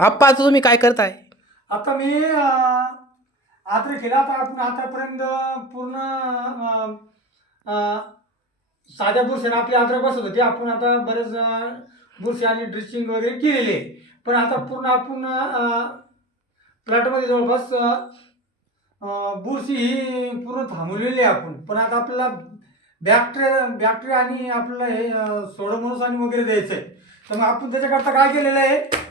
आप्पा आता तुम्ही काय करताय? आता मी आत्र केला. आता आपण आतापर्यंत पूर्ण अं, अं, साध्या बुरशीने आपली आत्र बसत होती. आपण आता बरेच अं, बुरशी आणि ड्रिचिंग वगैरे केलेली. आहे पण आता पूर्ण आपण अं, प्लॉटमध्ये जवळपास अं, अं, बुरशी ही पूर्ण थांबवलेली आहे आपण. पण आता आपल्याला बॅक्टेरिया बॅक्टेरिया आणि आपल्याला हे सोडोमोनस आणि वगैरे द्यायचं आहे तर मग आपण त्याच्याकरता काय केलेलं आहे?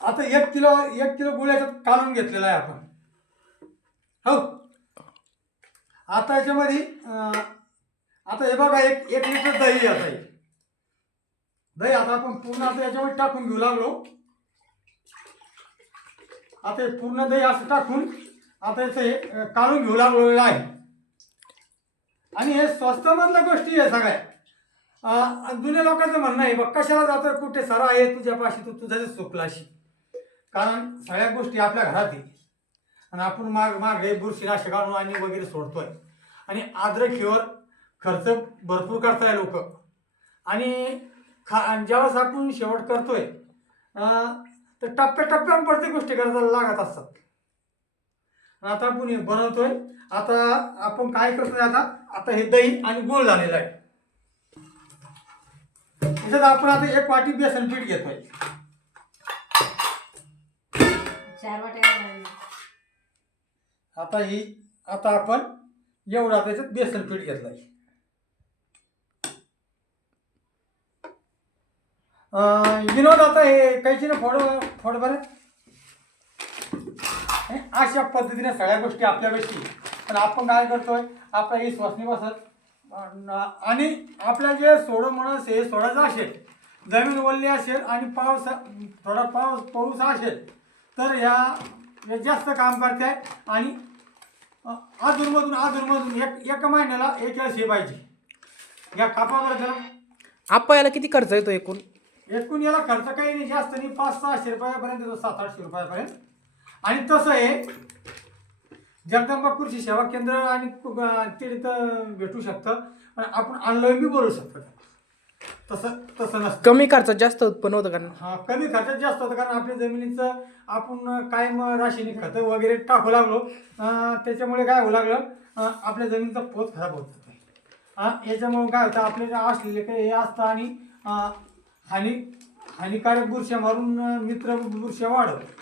आता एक किलो एक किलो गुळ याच्यात काढून घेतलेला आहे आपण. हो. आता याच्यामध्ये आता हे बघा एक एक लिटर दही आता दही आता आपण पूर्ण आता याच्यामध्ये टाकून घेऊ लागलो. आता हे पूर्ण दही असं टाकून आता याचं हे काढून घेऊ लागलेलं आहे. आणि हे स्वस्तामधल्या गोष्टी आहे सगळ्या. जुन्या लोकांचं म्हणणं आहे बघ कशाला जातं कुठे सरा आहे तुझ्यापाशी तू तुझ्याच सुकलाशी कारण सगळ्या गोष्टी आपल्या घरात येतील. आणि आपण माग माग हे बुरशीनाशक आणून आणि वगैरे सोडतोय. आणि आद्रखीवर खर्च भरपूर करताय लोक. आणि खा आणि ज्यावेळेस आपण शेवट करतोय तर टप्प्याटप्प्यावर प्रत्येक गोष्टी करायला लागत असतात. आणि आता आपण हे बनवतोय. आता आपण काय करतोय आता? आता हे दही आणि गोळ झालेलं आहे. त्याच्यात आपण आता एक वाटी बेसन पीठ घेतोय. आता ही आता आपण एवढा त्याच्यात बेसन पीठ घेतलंय. अं, विनोद आता हे काहीची ना फोड फोड बरं? हे अशा पद्धतीने सगळ्या गोष्टी आपल्या गोष्टी. पण आपण काय करतोय आपला ही श्वासनी बसत. आणि आपल्या जे सोडं म्हणून हे सोडायचं असेल. जमीन ओलली असेल आणि पाऊस थोडा पाऊस पाऊस असेल तर ह्या हे जास्त काम करते आणि अधूनमधून अधूनमधून एक एका महिन्याला एक वेळेस हे पाहिजे. या कापावर त्याला आप्पा याला किती खर्च येतो एकूण? एकूण याला खर्च काही नाही जास्त नाही. पाच सहाशे रुपयापर्यंत येतो सात आठशे रुपयापर्यंत. आणि तसं आहे जगदंबा कृषी सेवा केंद्र आणि तिथं भेटू शकतं. पण आपण ऑनलाईन बी बोलू शकतो तसं तसं नसतं. कमी खर्चात जास्त उत्पन्न होतं का हा कमी खर्चात जास्त होतं कारण आपल्या जमिनीचं आपण कायम रासायनिक खतं वगैरे टाकू लागलो अं, त्याच्यामुळे काय होऊ लागलं अं, आपल्या जमिनीचा पोत खराब होत होता. हा याच्यामुळे काय होतं आपले जे असलेले काही हे असतं आणि अं, हानी हानिकारक बुरश्या मारून अं, मित्र बुरश्या वाढवत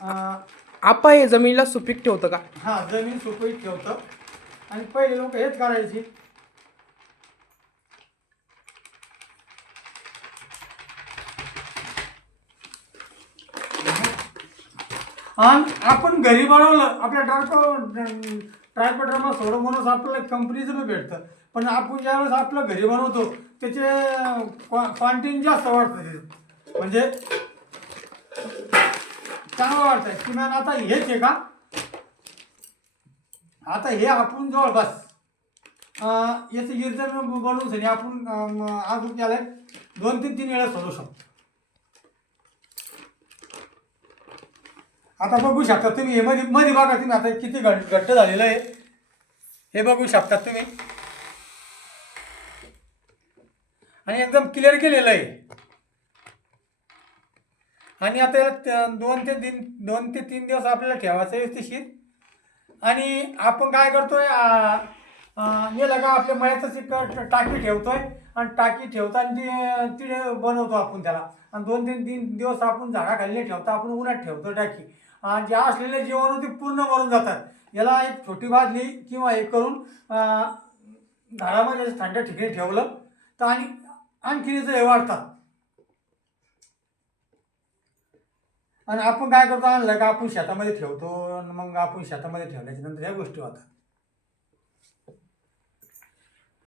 अं, आप्पा हे जमिनीला सुपीक ठेवतं का? हा जमीन सुपीक ठेवतं. आणि पहिले लोक हेच करायचे आपण घरी बनवलं आपल्या ट्रायको ट्रायकोड्रामा सोडो म्हणून आपल्याला कंपनीचं भेटतं. पण आपण ज्यावेळेस आपलं घरी बनवतो त्याचे क्वांटिटी जास्त वाढतं म्हणजे चांगलं वाटतंय किमान आता हेच आहे का? आता हे आपण जवळपास याचं गिरजन बनवून सनी आपण अं, अजून त्याला दोन ते तीन वेळा सोडू शकतो. आता बघू शकता तुम्ही हे मध्ये मध्ये बघा तुम्ही आता किती घट घट्ट झालेलं आहे. हे बघू शकता तुम्ही. आणि एकदम क्लिअर केलेलं आहे. आणि आता याला दोन ते तीन दोन ते तीन दिवस आपल्याला ठेवायचं आहे व्यवस्थिशीर आणि आपण काय करतोय आ, का आपल्या मळ्यातच एक टाकी ठेवतोय. आणि टाकी ठेवताना ती तिथे बनवतो आपण त्याला. आणि दोन तीन तीन दिवस आपण झाडाखाली ठेवतो आपण उन्हात ठेवतो टाकी. ज्या असलेले जीवाणू ते पूर्ण मरून जातात. याला एक छोटी भाजली किंवा हे करून झाडामध्ये थंड ठिकाणी ठेवलं तर आणि आणखीन हे वाढतात. आणि आपण काय करतो आणलं का आपण शेतामध्ये ठेवतो आणि मग आपण शेतामध्ये ठेवल्याच्या नंतर ह्या गोष्टी होतात.